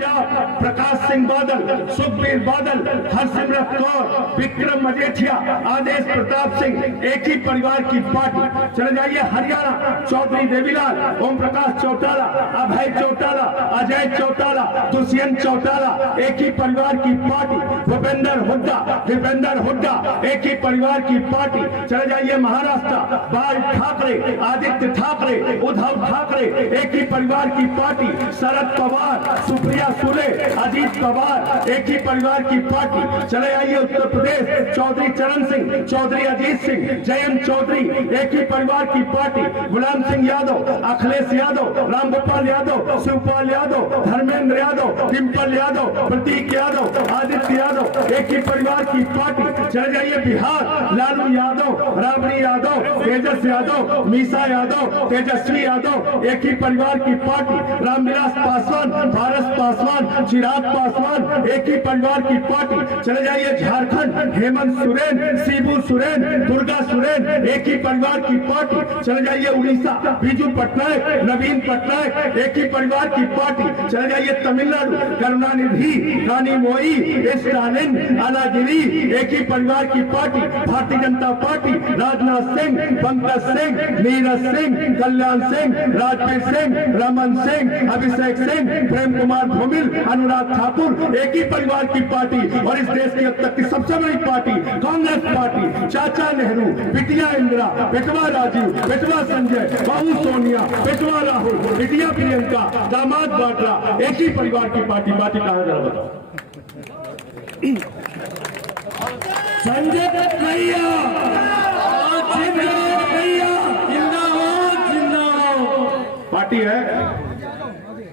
पंजाब प्रकाश सिंह बादल, सुखबीर बादल, हरसिमरत कौर, विक्रम मजेठिया, आदेश प्रताप सिंह, एक ही परिवार की पार्टी। चले जाइए हरियाणा, चौधरी देवीलाल, ओम प्रकाश चौटाला, अभय चौटाला, अजय चौटाला, दुष्यंत चौटाला, एक ही परिवार की पार्टी। भूपेंद्र हुड्डा, दीपेंद्र हुड्डा, एक ही परिवार की पार्टी। चले जाइए महाराष्ट्र, बाल ठाकरे, आदित्य ठाकरे, उद्धव ठाकरे, एक ही परिवार की पार्टी। शरद पवार, सुप्रिया सुले, अजीत पवार, एक ही परिवार की पार्टी। चले आइए उत्तर प्रदेश, चौधरी चरण सिंह, चौधरी अजीत सिंह, जयंत चौधरी, एक ही परिवार की पार्टी। गुलाम सिंह यादव, अखिलेश यादव, रामगोपाल यादव, शिवपाल यादव, धर्मेंद्र यादव, डिम्पल यादव, प्रतीक यादव, आदित्य यादव, एक ही परिवार की पार्टी। चले जाइए बिहार, लालू यादव, राबड़ी यादव, तेजस यादव, मीसा यादव, तेजस्वी यादव, एक ही परिवार की पार्टी। रामविलास पासवान, पारस पासवान, चिराग पासवान, एक ही परिवार की पार्टी। चले जाइए झारखंड, हेमंत सोरेन, शिबू सोरेन, दुर्गा सोरेन, एक ही परिवार की पार्टी। चले जाइए उड़ीसा, बीजू पटनायक, नवीन पटनायक, एक ही परिवार की पार्टी। चले जाइए तमिलनाडु, करुणानिधि, कानी मोई, स्टालिन, अनागिरी, एक ही परिवार की पार्टी। भारतीय जनता पार्टी, राजनाथ सिंह, पंकज सिंह, नीरज सिंह, कल्याण सिंह, राजवीर सिंह, रमन सिंह, अभिषेक सिंह, प्रेम कुमार धूमिल, अनुराग ठाकुर, एक ही परिवार की पार्टी। और इस देश की अब तक की सबसे बड़ी पार्टी कांग्रेस पार्टी। चाचा नेहरू, बिटिया इंदिरा, बेटवा राजीव, बेटवा संजय, बहू सोनिया, बेटवा राहुल, बिटिया प्रियंका, दामाद बाटला, एक ही परिवार की पार्टी। पार्टी कहां जरा बताओ। संजय भैया, पार्टी है,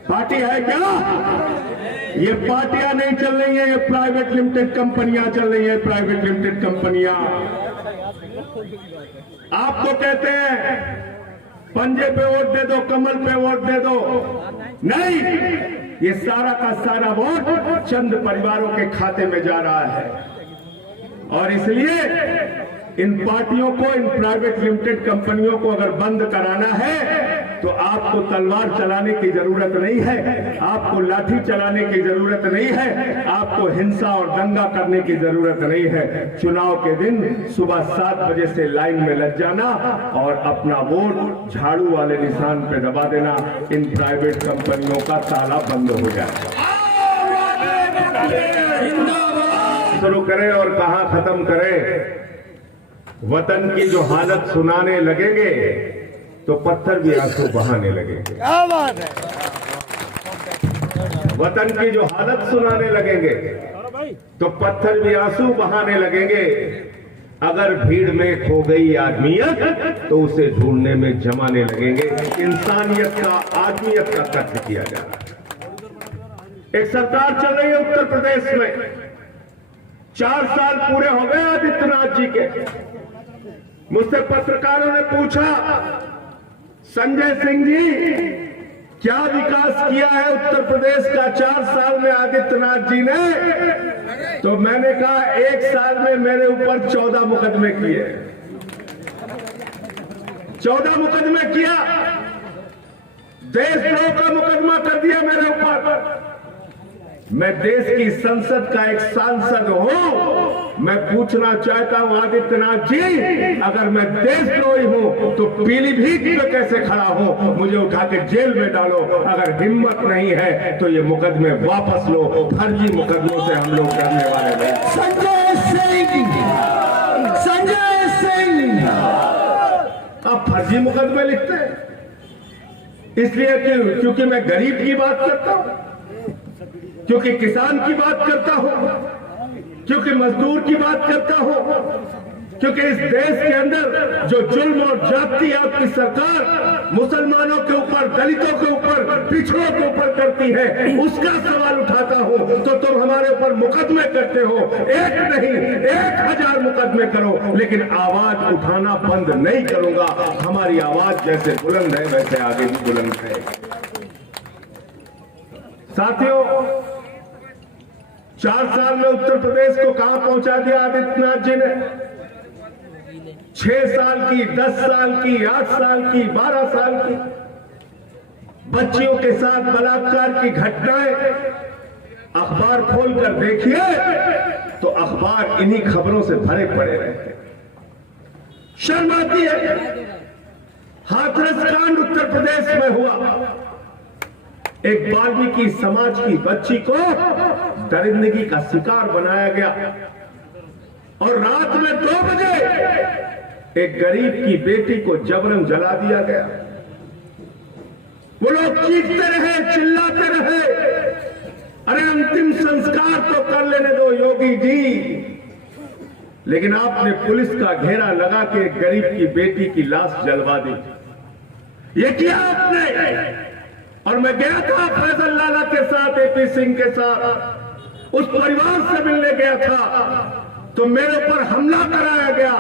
पार्टी है क्या? ये पार्टियां नहीं चल रही है, ये प्राइवेट लिमिटेड कंपनियां चल रही है, प्राइवेट लिमिटेड कंपनियां। आपको कहते हैं पंजे पे वोट दे दो, कमल पे वोट दे दो, नहीं, ये सारा का सारा वोट चंद परिवारों के खाते में जा रहा है। और इसलिए इन पार्टियों को, इन प्राइवेट लिमिटेड कंपनियों को अगर बंद कराना है तो आपको तलवार चलाने की जरूरत नहीं है, आपको लाठी चलाने की जरूरत नहीं है, आपको हिंसा और दंगा करने की जरूरत नहीं है। चुनाव के दिन सुबह 7 बजे से लाइन में लग जाना और अपना वोट झाड़ू वाले निशान पे दबा देना। इन प्राइवेट कंपनियों का ताला बंद हो जाए। शुरू करें और कहां खत्म करें। वतन की जो हालत सुनाने लगेंगे तो पत्थर भी आंसू बहाने लगेंगे। क्या बात है। वतन की जो हालत सुनाने लगेंगे तो पत्थर भी आंसू बहाने लगेंगे। अगर भीड़ में खो गई आदमियत तो उसे ढूंढने में जमाने लगेंगे। इंसानियत का, आदमियत का कत्ल किया जा रहा है। एक सरकार चल रही है उत्तर प्रदेश में, 4 साल पूरे हो गए आदित्यनाथ जी के। मुझसे पत्रकारों ने पूछा, संजय सिंह जी क्या विकास किया है उत्तर प्रदेश का 4 साल में आदित्यनाथ जी ने? तो मैंने कहा 1 साल में मेरे ऊपर 14 मुकदमे किए, 14 मुकदमे किया, देशद्रोह का मुकदमा कर दिया मेरे ऊपर। मैं देश की संसद का एक सांसद हूं। मैं पूछना चाहता हूं आदित्यनाथ जी, अगर मैं देशद्रोही हूं तो पीलीभीत में कैसे खड़ा हूं? मुझे उठा के जेल में डालो। अगर हिम्मत नहीं है तो ये मुकदमे वापस लो। फर्जी मुकदमों से हम लोग डरने वाले नहीं। संजय सिंह, संजय सिंह, आप फर्जी मुकदमे लिखते हैं इसलिए क्योंकि मैं गरीब की बात करता हूं, क्योंकि किसान की बात करता हूं, क्योंकि मजदूर की बात करता हूं, क्योंकि इस देश के अंदर जो जुल्म और जाति आपकी सरकार मुसलमानों के ऊपर, दलितों के ऊपर, पिछड़ों के ऊपर करती है, उसका सवाल उठाता हूं तो तुम हमारे ऊपर मुकदमे करते हो। एक नहीं, 1000 मुकदमे करो, लेकिन आवाज उठाना बंद नहीं करूंगा। हमारी आवाज जैसे बुलंद है वैसे आगे भी बुलंद है। साथियों, 4 साल में उत्तर प्रदेश को कहां पहुंचा दिया आदित्यनाथ जी ने? 6 साल की, 10 साल की, 8 साल की, 12 साल की बच्चियों के साथ बलात्कार की घटनाएं अखबार खोलकर देखिए तो अखबार इन्हीं खबरों से भरे पड़े रहते हैं। शर्म आती है। हाथरस कांड उत्तर प्रदेश में हुआ। एक वाल्मीकि समाज की बच्ची को दरिंदगी का शिकार बनाया गया और रात में 2 बजे एक गरीब की बेटी को जबरन जला दिया गया। वो लोग चीखते रहे, चिल्लाते रहे, अरे अंतिम संस्कार तो कर लेने दो योगी जी। लेकिन आपने पुलिस का घेरा लगा के एक गरीब की बेटी की लाश जलवा दी। ये किया आपने। और मैं गया था फैजल लाला के साथ, एपी सिंह के साथ, उस परिवार से मिलने गया था तो मेरे ऊपर हमला कराया गया,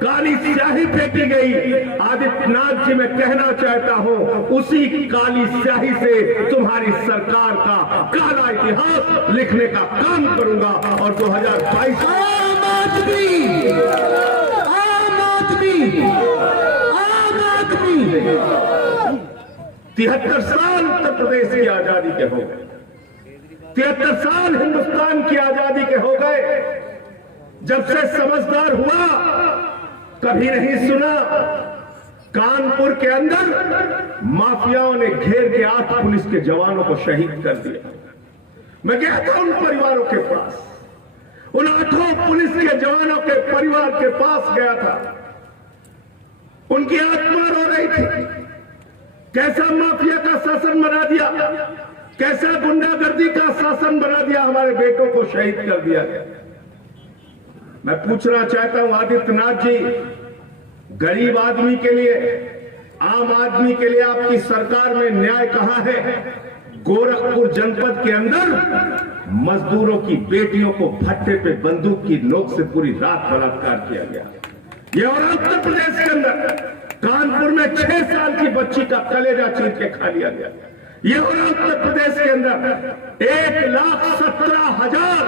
काली स्याही फेंकी गई। आदित्यनाथ जी मैं कहना चाहता हूं, उसी काली स्याही से तुम्हारी सरकार का काला इतिहास लिखने का काम करूंगा। और 2022 आम आदमी, आम आदमी, आम आदमी। 73 साल उत्तर प्रदेश की आजादी के हो गए, 73 साल हिंदुस्तान की आजादी के हो गए। जब से समझदार हुआ कभी नहीं सुना कानपुर के अंदर माफियाओं ने घेर के 8 पुलिस के जवानों को शहीद कर दिया। मैं गया था उन परिवारों के पास, उन 8 पुलिस के जवानों के परिवार के पास गया था। उनकी आत्मा रो रही थी। कैसा माफिया का शासन बना दिया, कैसा गुंडागर्दी का शासन बना दिया, हमारे बेटों को शहीद कर दिया गया। मैं पूछना चाहता हूं आदित्यनाथ जी, गरीब आदमी के लिए, आम आदमी के लिए आपकी सरकार में न्याय कहां है? गोरखपुर जनपद के अंदर मजदूरों की बेटियों को भट्टे पे बंदूक की नोक से पूरी रात बलात्कार किया गया। ये और उत्तर प्रदेश के अंदर कानपुर में 6 साल की बच्ची का कलेजा चीर के खा लिया गया। ये और उत्तर प्रदेश के अंदर 1,17,000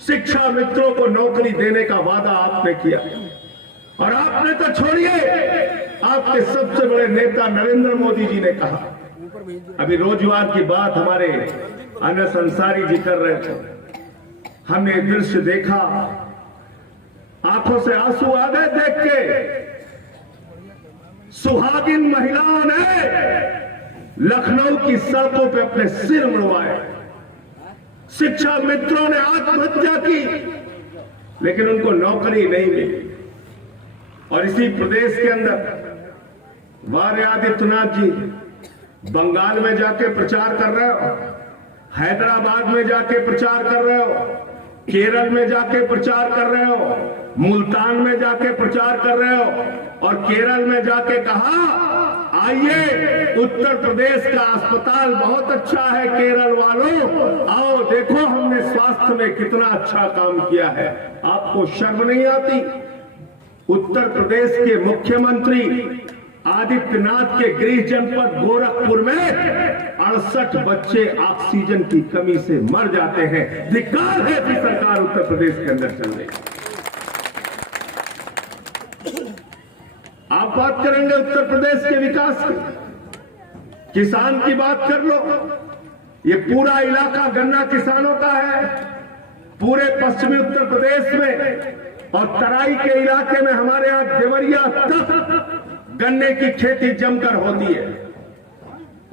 शिक्षा मित्रों को नौकरी देने का वादा आपने किया। और आपने तो छोड़िए, आपके सबसे बड़े नेता नरेंद्र मोदी जी ने कहा, अभी रोजगार की बात हमारे अनस अंसारी जी कर रहे थे, हमने दृश्य देखा, आंखों से आंसू आ गए देख के। सुहागिन महिलाओं ने लखनऊ की सड़कों पे अपने सिर मुड़वाए, शिक्षा मित्रों ने आत्महत्या की, लेकिन उनको नौकरी नहीं मिली। और इसी प्रदेश के अंदर वारे आदित्यनाथ जी बंगाल में जाके प्रचार कर रहे हो, हैदराबाद में जाके प्रचार कर रहे हो, केरल में जाके प्रचार कर रहे हो, मुल्तान में जाके प्रचार कर रहे हो, और केरल में जाके कहा आइए उत्तर प्रदेश का अस्पताल बहुत अच्छा है केरल वालों, आओ देखो हमने स्वास्थ्य में कितना अच्छा काम किया है। आपको शर्म नहीं आती? उत्तर प्रदेश के मुख्यमंत्री आदित्यनाथ के गृह जनपद गोरखपुर में 68 बच्चे ऑक्सीजन की कमी से मर जाते हैं। धिक्कार है कि सरकार उत्तर प्रदेश के अंदर चल रही। आप बात करेंगे उत्तर प्रदेश के विकास की, किसान की बात कर लो। ये पूरा इलाका गन्ना किसानों का है, पूरे पश्चिमी उत्तर प्रदेश में और तराई के इलाके में हमारे यहां देवरिया तक गन्ने की खेती जमकर होती है।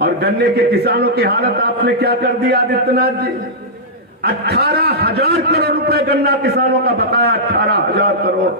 और गन्ने के किसानों की हालत आपने क्या कर दी आदित्यनाथ जी? 18,000 करोड़ रुपए गन्ना किसानों का बकाया, 18,000 करोड़।